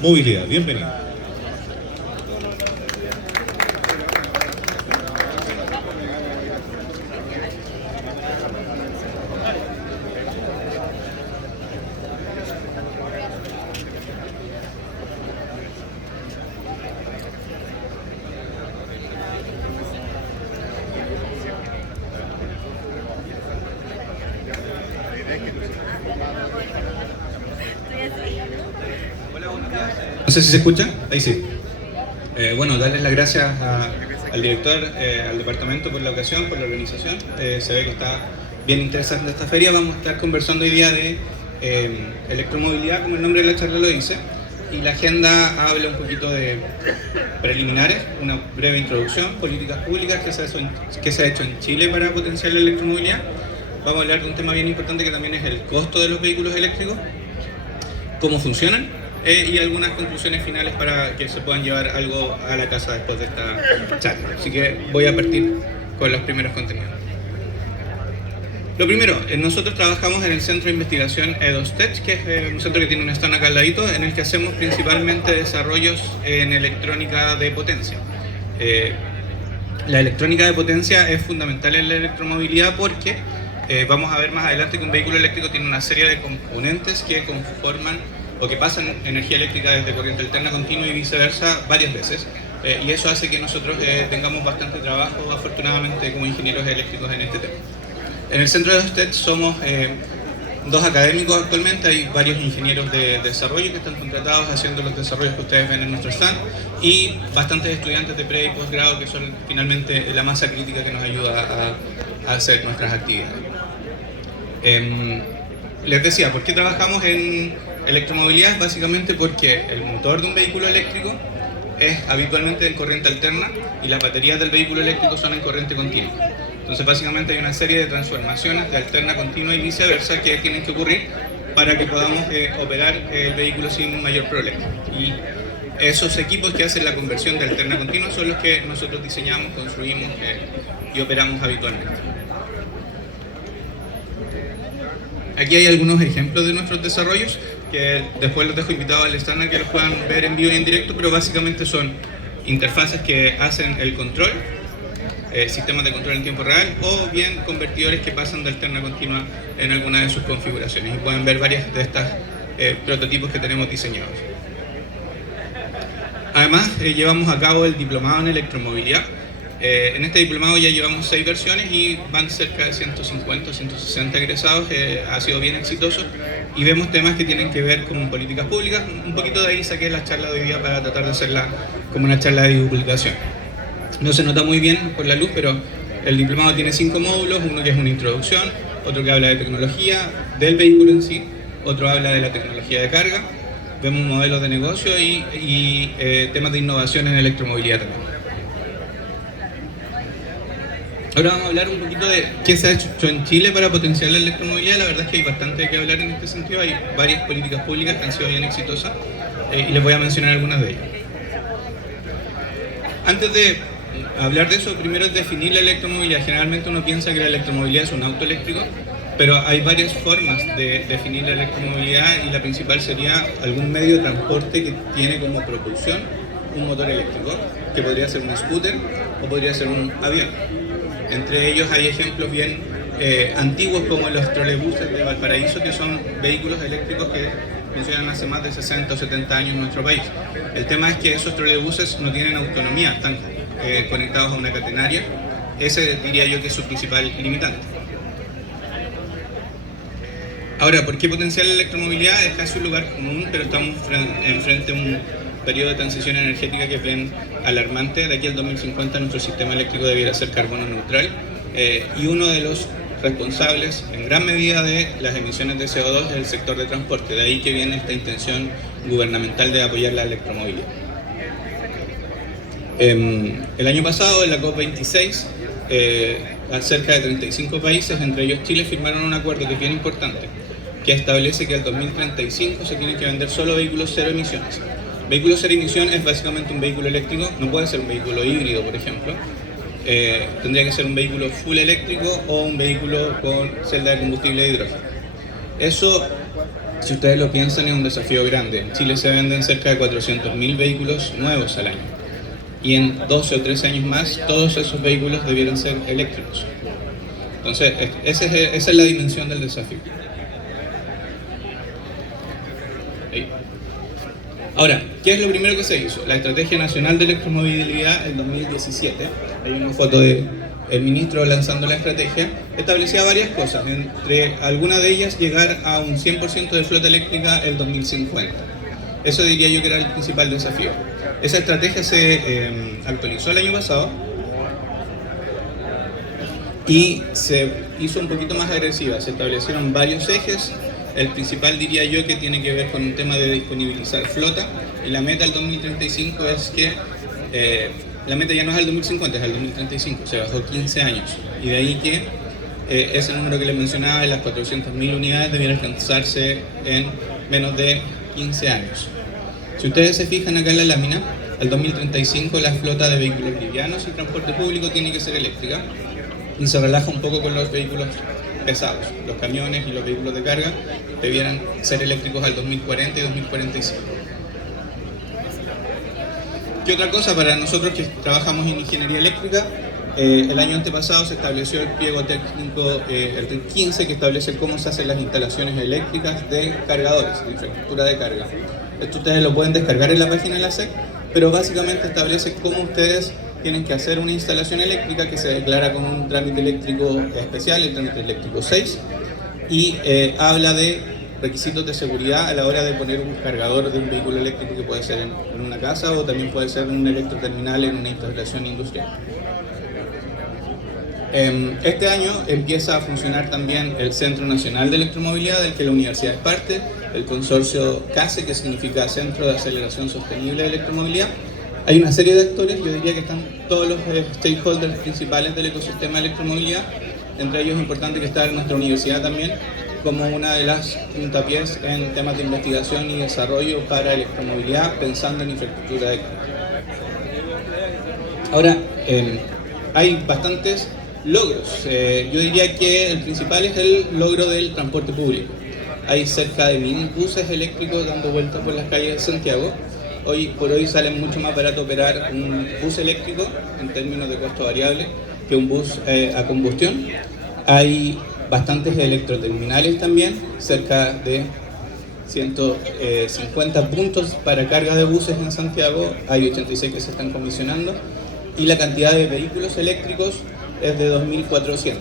Movilidad. Bienvenido. No sé si se escucha, ahí sí. Bueno, darles las gracias al director, al departamento por la ocasión, por la organización. Se ve que está bien interesante esta feria. Vamos a estar conversando hoy día de electromovilidad, como el nombre de la charla lo dice. Y la agenda habla un poquito de preliminares, una breve introducción, políticas públicas que se ha hecho en Chile para potenciar la electromovilidad. Vamos a hablar de un tema bien importante que también es el costo de los vehículos eléctricos, cómo funcionan y algunas conclusiones finales para que se puedan llevar algo a la casa después de esta charla. Así que voy a partir con los primeros contenidos. Lo primero, nosotros trabajamos en el Centro de Investigación E2Tech, que es un centro que tiene un stand acá al ladito, en el que hacemos principalmente desarrollos en electrónica de potencia. La electrónica de potencia es fundamental en la electromovilidad porque vamos a ver más adelante que un vehículo eléctrico tiene una serie de componentes que conforman o que pasan energía eléctrica desde corriente alterna continua y viceversa varias veces. Y eso hace que nosotros tengamos bastante trabajo, afortunadamente, como ingenieros eléctricos en este tema. En el centro de usted somos dos académicos actualmente, hay varios ingenieros de desarrollo que están contratados haciendo los desarrollos que ustedes ven en nuestro stand y bastantes estudiantes de pre y posgrado que son finalmente la masa crítica que nos ayuda a hacer nuestras actividades. Les decía, ¿por qué trabajamos en electromovilidad? Básicamente porque el motor de un vehículo eléctrico es habitualmente en corriente alterna y las baterías del vehículo eléctrico son en corriente continua. Entonces básicamente hay una serie de transformaciones de alterna continua y viceversa que tienen que ocurrir para que podamos operar el vehículo sin mayor problema. Y esos equipos que hacen la conversión de alterna continua son los que nosotros diseñamos, construimos y operamos habitualmente. Aquí hay algunos ejemplos de nuestros desarrollos que después los dejo invitados al stand a que los puedan ver en vivo y en directo, pero básicamente son interfaces que hacen el control, sistemas de control en tiempo real o bien convertidores que pasan de alterna continua en alguna de sus configuraciones y pueden ver varias de estas prototipos que tenemos diseñados. Además, llevamos a cabo el diplomado en electromovilidad. En este diplomado ya llevamos 6 versiones y van cerca de 150 o 160 egresados, ha sido bien exitoso y vemos temas que tienen que ver con políticas públicas. Un poquito de ahí saqué la charla de hoy día para tratar de hacerla como una charla de divulgación. No se nota muy bien por la luz, pero el diplomado tiene 5 módulos, uno que es una introducción, otro que habla de tecnología del vehículo en sí, otro habla de la tecnología de carga, vemos modelos de negocio y temas de innovación en electromovilidad también. Ahora vamos a hablar un poquito de qué se ha hecho en Chile para potenciar la electromovilidad. La verdad es que hay bastante que hablar en este sentido, hay varias políticas públicas que han sido bien exitosas y les voy a mencionar algunas de ellas. Antes de hablar de eso, primero es definir la electromovilidad. Generalmente uno piensa que la electromovilidad es un auto eléctrico, pero hay varias formas de definir la electromovilidad y la principal sería algún medio de transporte que tiene como propulsión un motor eléctrico, que podría ser un scooter o podría ser un avión. Entre ellos hay ejemplos bien antiguos como los trolebuses de Valparaíso, que son vehículos eléctricos que funcionan hace más de 60 o 70 años en nuestro país. El tema es que esos trolebuses no tienen autonomía, están conectados a una catenaria. Ese diría yo que es su principal limitante. Ahora, ¿por qué potenciar la electromovilidad? Es casi un lugar común, pero estamos enfrente a un periodo de transición energética que es bien alarmante. De aquí al 2050 nuestro sistema eléctrico debiera ser carbono neutral y uno de los responsables en gran medida de las emisiones de CO2 es el sector de transporte. De ahí que viene esta intención gubernamental de apoyar la electromovilidad. El año pasado, en la COP26, cerca de 35 países, entre ellos Chile, firmaron un acuerdo que es bien importante, que establece que al 2035 se tienen que vender solo vehículos cero emisiones. Vehículo cero emisión es básicamente un vehículo eléctrico, no puede ser un vehículo híbrido, por ejemplo. Tendría que ser un vehículo full eléctrico o un vehículo con celda de combustible de hidrógeno. Eso Si ustedes lo piensan, es un desafío grande. En Chile se venden cerca de 400.000 vehículos nuevos al año. Y en 12 o 13 años más, todos esos vehículos debieran ser eléctricos. Entonces, esa es la dimensión del desafío. Ahí. Ahora, ¿qué es lo primero que se hizo? La Estrategia Nacional de Electromovilidad en 2017, hay una foto del ministro lanzando la estrategia, establecía varias cosas, entre algunas de ellas llegar a un 100% de flota eléctrica el 2050. Eso diría yo que era el principal desafío. Esa estrategia se actualizó el año pasado y se hizo un poquito más agresiva, se establecieron varios ejes. El principal diría yo que tiene que ver con un tema de disponibilizar flota, y la meta al 2035 es que la meta ya no es al 2050, es al 2035, se bajó 15 años, y de ahí que ese número que les mencionaba, las 400.000 unidades, debiera alcanzarse en menos de 15 años. Si ustedes se fijan acá en la lámina, al 2035 la flota de vehículos livianos y transporte público tiene que ser eléctrica, y se relaja un poco con los vehículos pesados. Los camiones y los vehículos de carga debieran ser eléctricos al 2040 y 2045. ¿Qué otra cosa para nosotros que trabajamos en ingeniería eléctrica? El año antepasado se estableció el pliego técnico, el RIC 15, que establece cómo se hacen las instalaciones eléctricas de cargadores, de infraestructura de carga. Esto ustedes lo pueden descargar en la página de la SEC, pero básicamente establece cómo ustedes tienen que hacer una instalación eléctrica que se declara con un trámite eléctrico especial, el trámite eléctrico 6, y habla de requisitos de seguridad a la hora de poner un cargador de un vehículo eléctrico, que puede ser en una casa o también puede ser en un electroterminal en una instalación industrial. Este año empieza a funcionar también el Centro Nacional de Electromovilidad, del que la universidad es parte, el consorcio CASE, que significa Centro de Aceleración Sostenible de Electromovilidad. Hay una serie de actores, yo diría que están todos los stakeholders principales del ecosistema de electromovilidad. Entre ellos es importante que está nuestra universidad también, como una de las puntapiés en temas de investigación y desarrollo para electromovilidad, pensando en infraestructura de carga. Ahora, hay bastantes logros. Yo diría que el principal es el logro del transporte público. Hay cerca de 1.000 buses eléctricos dando vueltas por las calles de Santiago. Hoy por hoy sale mucho más barato operar un bus eléctrico en términos de costo variable que un bus a combustión. Hay bastantes electroterminales también, cerca de 150 puntos para carga de buses en Santiago, hay 86 que se están comisionando, y la cantidad de vehículos eléctricos es de 2.400.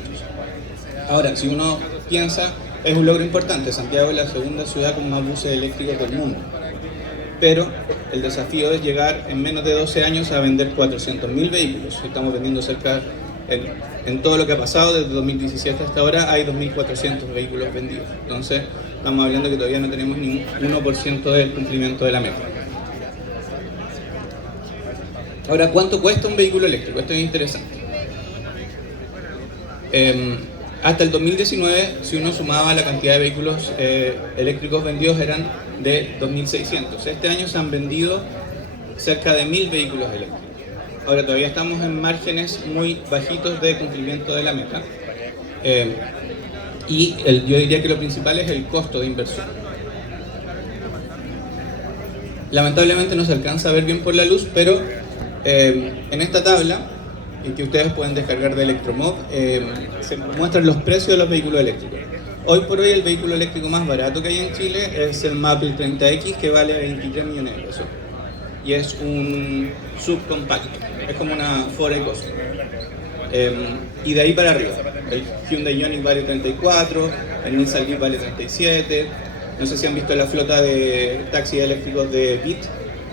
Ahora, si uno piensa, es un logro importante. Santiago es la segunda ciudad con más buses eléctricos del mundo, pero el desafío es llegar en menos de 12 años a vender 400.000 vehículos. Estamos vendiendo cerca, en todo lo que ha pasado desde 2017 hasta ahora, hay 2.400 vehículos vendidos. Entonces estamos hablando que todavía no tenemos ni un 1% del cumplimiento de la meta. Ahora, ¿cuánto cuesta un vehículo eléctrico? Esto es interesante. Hasta el 2019, si uno sumaba la cantidad de vehículos eléctricos vendidos, eran de 2.600. Este año se han vendido cerca de 1.000 vehículos eléctricos. Ahora, todavía estamos en márgenes muy bajitos de cumplimiento de la meta. Yo diría que lo principal es el costo de inversión. Lamentablemente no se alcanza a ver bien por la luz, pero en esta tabla, en que ustedes pueden descargar de Electromob, se muestran los precios de los vehículos eléctricos. Hoy por hoy el vehículo eléctrico más barato que hay en Chile es el Maple 30X, que vale 23 millones de pesos. Y es un subcompacto, es como una Ford EcoSport. Y de ahí para arriba, el Hyundai Ioniq vale 34, el Nissan Leaf vale 37. No sé si han visto la flota de taxis eléctricos de Bit.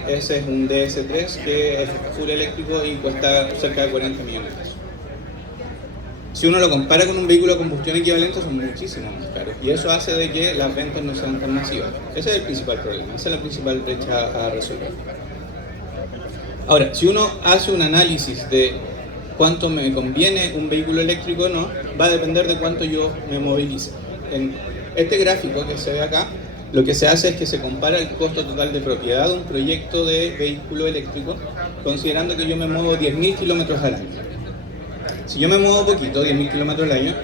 Ese es un DS3 que es full eléctrico y cuesta cerca de 40 millones de pesos. Si uno lo compara con un vehículo a combustión equivalente, son muchísimo más caros, y eso hace de que las ventas no sean tan masivas. Ese es el principal problema, esa es la principal brecha a resolver. Ahora, si uno hace un análisis de cuánto me conviene un vehículo eléctrico o no, va a depender de cuánto yo me movilice. En este gráfico que se ve acá, lo que se hace es que se compara el costo total de propiedad de un proyecto de vehículo eléctrico, considerando que yo me muevo 10.000 kilómetros al año. Si yo me muevo poquito, 10.000 kilómetros al año,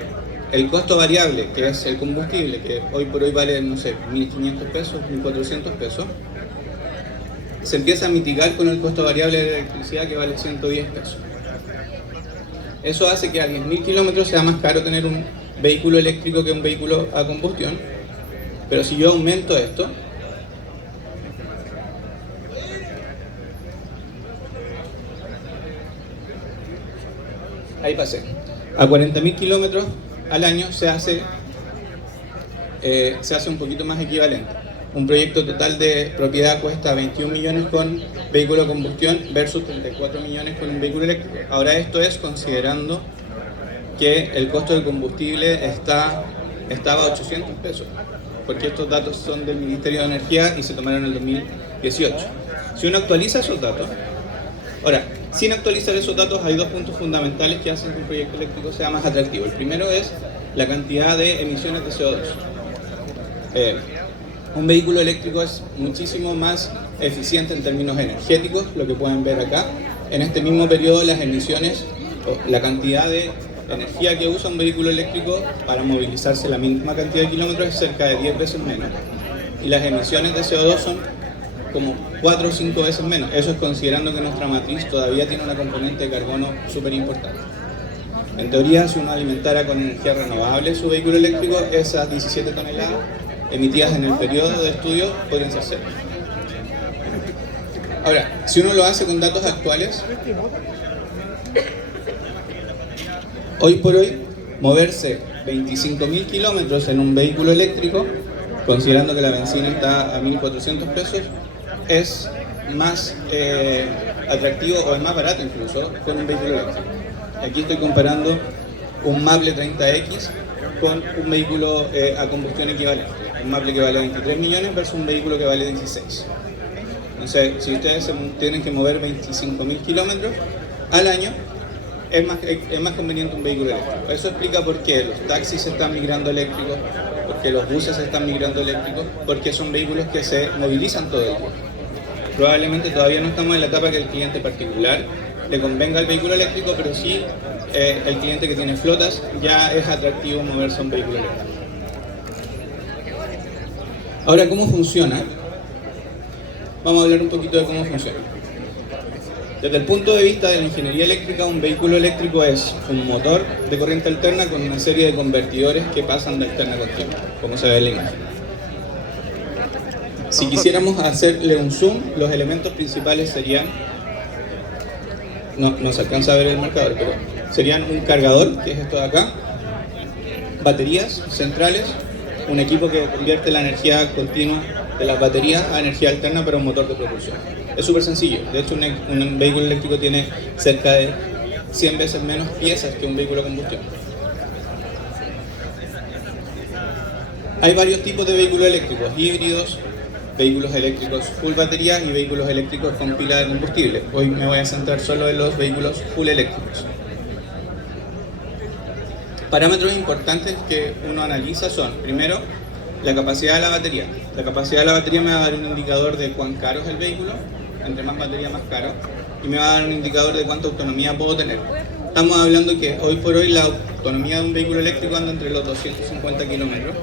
el costo variable, que es el combustible, que hoy por hoy vale, no sé, 1.500 pesos, 1.400 pesos, se empieza a mitigar con el costo variable de la electricidad, que vale 110 pesos. Eso hace que a 10.000 kilómetros sea más caro tener un vehículo eléctrico que un vehículo a combustión, pero si yo aumento esto, ahí pasé, a 40.000 kilómetros al año se hace un poquito más equivalente. Un proyecto total de propiedad cuesta 21 millones con vehículo a combustión versus 34 millones con un vehículo eléctrico. Ahora esto es considerando que el costo del combustible estaba a 800 pesos, porque estos datos son del Ministerio de Energía y se tomaron en el 2018. Si uno actualiza esos datos, ahora, sin actualizar esos datos hay dos puntos fundamentales que hacen que un proyecto eléctrico sea más atractivo. El primero es la cantidad de emisiones de CO2. Un vehículo eléctrico es muchísimo más eficiente en términos energéticos, lo que pueden ver acá. En este mismo periodo las emisiones, o la cantidad de energía que usa un vehículo eléctrico para movilizarse la misma cantidad de kilómetros es cerca de 10 veces menos. Y las emisiones de CO2 son como 4 o 5 veces menos. Eso es considerando que nuestra matriz todavía tiene una componente de carbono súper importante. En teoría, si uno alimentara con energía renovable su vehículo eléctrico, esas 17 toneladas emitidas en el periodo de estudio podrían ser cero. Ahora, si uno lo hace con datos actuales, hoy por hoy, moverse 25.000 kilómetros en un vehículo eléctrico, considerando que la benzina está a 1.400 pesos, es más atractivo o es más barato incluso con un vehículo eléctrico. Aquí estoy comparando un Maple 30X con un vehículo a combustión equivalente. Un Maple que vale 23 millones versus un vehículo que vale 16. Entonces, si ustedes tienen que mover 25.000 kilómetros al año, es más conveniente un vehículo eléctrico. Eso explica por qué los taxis se están migrando eléctricos, por qué los buses se están migrando eléctricos, porque son vehículos que se movilizan todo el día. Probablemente todavía no estamos en la etapa que el cliente particular le convenga el vehículo eléctrico, pero sí el cliente que tiene flotas ya es atractivo moverse a un vehículo eléctrico. Ahora, ¿cómo funciona? Vamos a hablar un poquito de cómo funciona. Desde el punto de vista de la ingeniería eléctrica, un vehículo eléctrico es un motor de corriente alterna con una serie de convertidores que pasan de alterna a continua, como se ve en la imagen. Si quisiéramos hacerle un zoom, los elementos principales serían, no se alcanza a ver el marcador, pero serían un cargador, que es esto de acá, baterías centrales, un equipo que convierte la energía continua de las baterías a energía alterna para un motor de propulsión. Es súper sencillo. De hecho, un vehículo eléctrico tiene cerca de 100 veces menos piezas que un vehículo a combustión. Hay varios tipos de vehículos eléctricos: híbridos, vehículos eléctricos full baterías y vehículos eléctricos con pila de combustible. Hoy me voy a centrar solo en los vehículos full eléctricos. Parámetros importantes que uno analiza son, primero, la capacidad de la batería. La capacidad de la batería me va a dar un indicador de cuán caro es el vehículo, entre más batería más caro, y me va a dar un indicador de cuánta autonomía puedo tener. Estamos hablando que hoy por hoy la autonomía de un vehículo eléctrico anda entre los 250 kilómetros,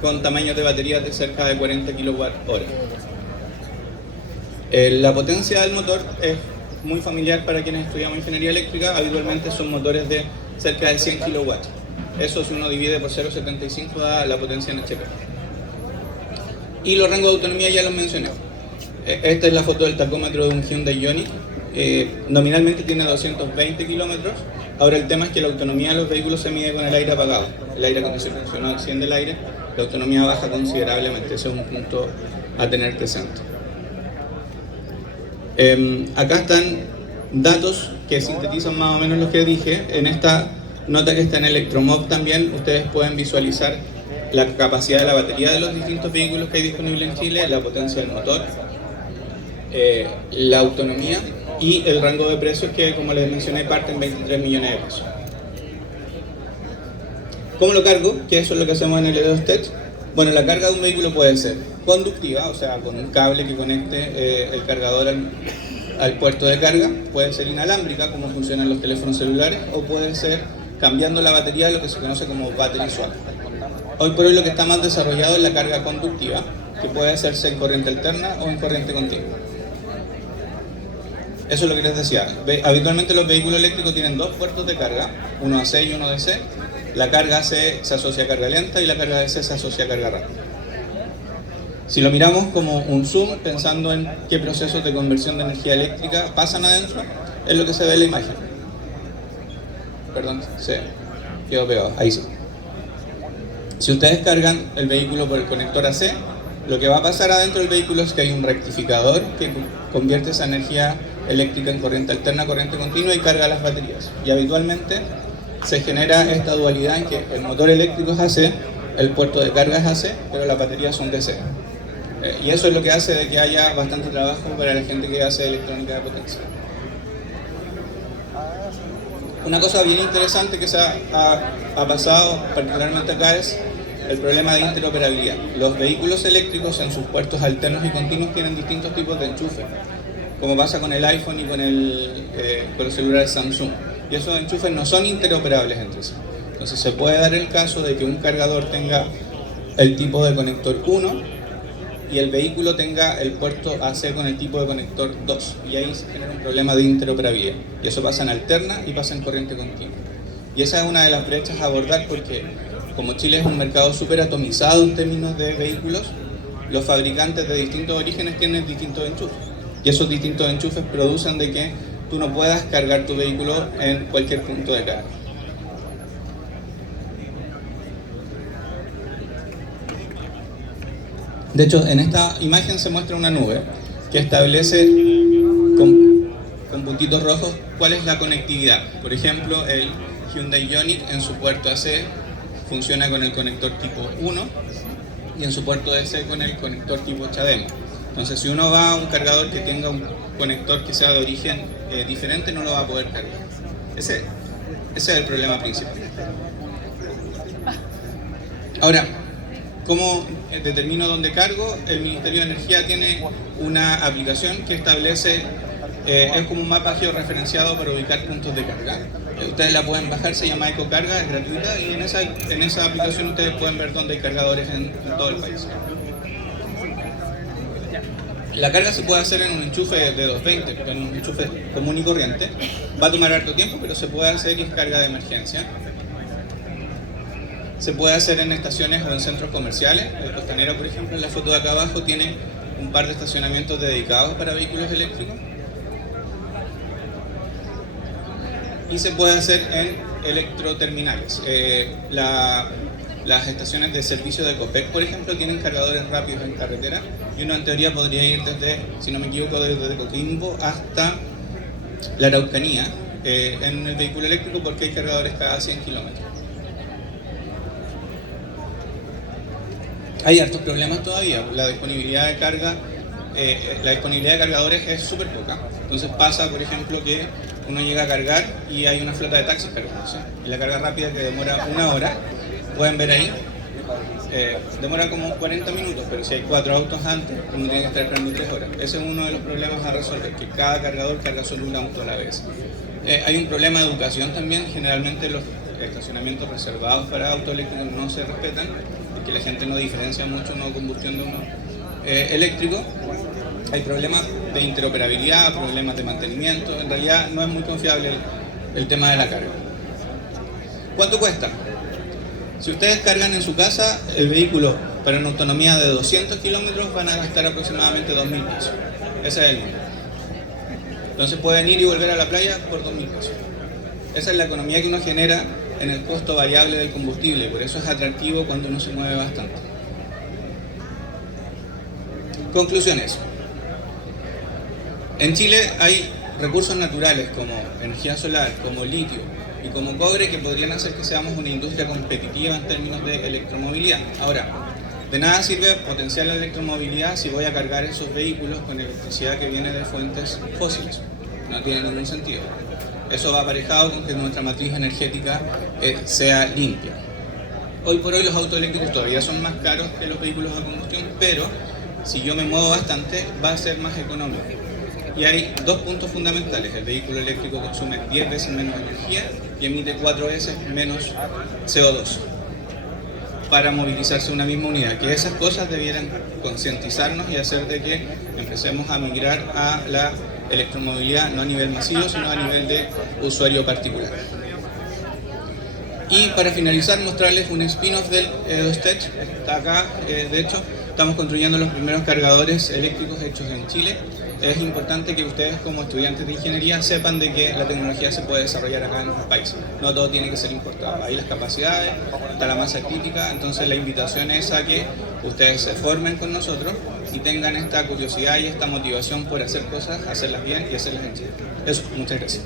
con tamaños de baterías de cerca de 40 kWh. La potencia del motor es muy familiar para quienes estudiamos ingeniería eléctrica. Habitualmente son motores de cerca de 100 kW. Eso, si uno divide por 0,75, da la potencia en HP. Y los rangos de autonomía ya los mencioné. Esta es la foto del tacómetro de un Hyundai Ioniq. Nominalmente tiene 220 kilómetros. Ahora el tema es que la autonomía de los vehículos se mide con el aire apagado. El aire acondicionado no enciende el aire, la autonomía baja considerablemente. Ese es un punto a tener presente. Acá están datos que sintetizan más o menos lo que dije. En esta nota que está en Electromob también ustedes pueden visualizar la capacidad de la batería de los distintos vehículos que hay disponibles en Chile, la potencia del motor, la autonomía y el rango de precios que, como les mencioné, parte en 23 millones de pesos. ¿Cómo lo cargo? Que eso es lo que hacemos en el EDOSTET. Bueno, la carga de un vehículo puede ser conductiva, o sea, con un cable que conecte el cargador al puerto de carga. Puede ser inalámbrica, como funcionan los teléfonos celulares, o puede ser cambiando la batería de lo que se conoce como battery swap. Hoy por hoy lo que está más desarrollado es la carga conductiva, que puede hacerse en corriente alterna o en corriente continua. Eso es lo que les decía. Habitualmente los vehículos eléctricos tienen dos puertos de carga, uno AC y uno DC. La carga AC se asocia a carga lenta y la carga DC se asocia a carga rápida. Si lo miramos como un zoom, pensando en qué procesos de conversión de energía eléctrica pasan adentro, es lo que se ve en la imagen. Perdón, se quedó pegado, ahí sí. Si ustedes cargan el vehículo por el conector AC, lo que va a pasar adentro del vehículo es que hay un rectificador que convierte esa energía eléctrica en corriente alterna, corriente continua y carga las baterías. Y habitualmente se genera esta dualidad en que el motor eléctrico es AC, el puerto de carga es AC, pero las baterías son DC. Y eso es lo que hace de que haya bastante trabajo para la gente que hace electrónica de potencia. Una cosa bien interesante que ha pasado particularmente acá es el problema de interoperabilidad. Los vehículos eléctricos en sus puertos alternos y continuos tienen distintos tipos de enchufe, como pasa con el iPhone y con los celulares Samsung. Y esos enchufes no son interoperables entre sí. Entonces se puede dar el caso de que un cargador tenga el tipo de conector 1 y el vehículo tenga el puerto AC con el tipo de conector 2. Y ahí se genera un problema de interoperabilidad. Y eso pasa en alterna y pasa en corriente continua. Y esa es una de las brechas a abordar porque como Chile es un mercado súper atomizado en términos de vehículos, los fabricantes de distintos orígenes tienen distintos enchufes. Y esos distintos enchufes producen de que tú no puedas cargar tu vehículo en cualquier punto de carga. De hecho, en esta imagen se muestra una nube que establece con puntitos rojos cuál es la conectividad. Por ejemplo, el Hyundai Ioniq en su puerto AC funciona con el conector tipo 1 y en su puerto DC con el conector tipo CHAdeMO. Entonces, si uno va a un cargador que tenga un conector que sea de origen diferente, no lo va a poder cargar. Ese es el problema principal. Ahora, ¿cómo determino dónde cargo? El Ministerio de Energía tiene una aplicación que establece, es como un mapa georreferenciado para ubicar puntos de carga. Ustedes la pueden bajar, se llama EcoCarga, es gratuita y en esa aplicación ustedes pueden ver dónde hay cargadores en todo el país. La carga se puede hacer en un enchufe de 220, en un enchufe común y corriente. Va a tomar harto tiempo, pero se puede hacer y es carga de emergencia. Se puede hacer en estaciones o en centros comerciales. El Costanera, por ejemplo, en la foto de acá abajo tiene un par de estacionamientos dedicados para vehículos eléctricos. Y se puede hacer en electroterminales. Las estaciones de servicio de Copec, por ejemplo, tienen cargadores rápidos en carretera y uno en teoría podría ir desde, si no me equivoco, desde Coquimbo hasta la Araucanía en el vehículo eléctrico porque hay cargadores cada 100 kilómetros. Hay hartos problemas todavía. La disponibilidad de carga, la disponibilidad de cargadores es súper poca. Entonces pasa, por ejemplo, que uno llega a cargar y hay una flota de taxis cargándose. Y la carga rápida que demora 1 hora, pueden ver ahí, demora como 40 minutos, pero si hay 4 autos antes, uno tiene que estar esperando 3 horas. Ese es uno de los problemas a resolver, que cada cargador carga solo un auto a la vez. Hay un problema de educación también. Generalmente los estacionamientos reservados para autos eléctricos no se respetan, porque la gente no diferencia mucho una combustión de uno eléctrico. Hay problemas de interoperabilidad, problemas de mantenimiento. En realidad no es muy confiable el tema de la carga. ¿Cuánto cuesta? Si ustedes cargan en su casa el vehículo para una autonomía de 200 kilómetros, van a gastar aproximadamente 2.000 pesos. Ese es el número. Entonces pueden ir y volver a la playa por 2.000 pesos. Esa es la economía que uno genera en el costo variable del combustible. Por eso es atractivo cuando uno se mueve bastante. Conclusiones. En Chile hay recursos naturales como energía solar, como litio y como cobre que podrían hacer que seamos una industria competitiva en términos de electromovilidad. Ahora, de nada sirve potenciar la electromovilidad si voy a cargar esos vehículos con electricidad que viene de fuentes fósiles. No tiene ningún sentido. Eso va aparejado con que nuestra matriz energética sea limpia. Hoy por hoy los autos eléctricos todavía son más caros que los vehículos a combustión, pero si yo me muevo bastante va a ser más económico. Y hay dos puntos fundamentales. El vehículo eléctrico consume 10 veces menos energía y emite 4 veces menos CO2 para movilizarse una misma unidad. Que esas cosas debieran concientizarnos y hacer de que empecemos a migrar a la electromovilidad no a nivel masivo, sino a nivel de usuario particular. Y para finalizar, mostrarles un spin-off del EdoStech. Está acá, de hecho, estamos construyendo los primeros cargadores eléctricos hechos en Chile. Es importante que ustedes como estudiantes de ingeniería sepan de que la tecnología se puede desarrollar acá en nuestro país. No todo tiene que ser importado. Hay las capacidades, está la masa crítica, entonces la invitación es a que ustedes se formen con nosotros y tengan esta curiosidad y esta motivación por hacer cosas, hacerlas bien y hacerlas en Chile. Eso, muchas gracias.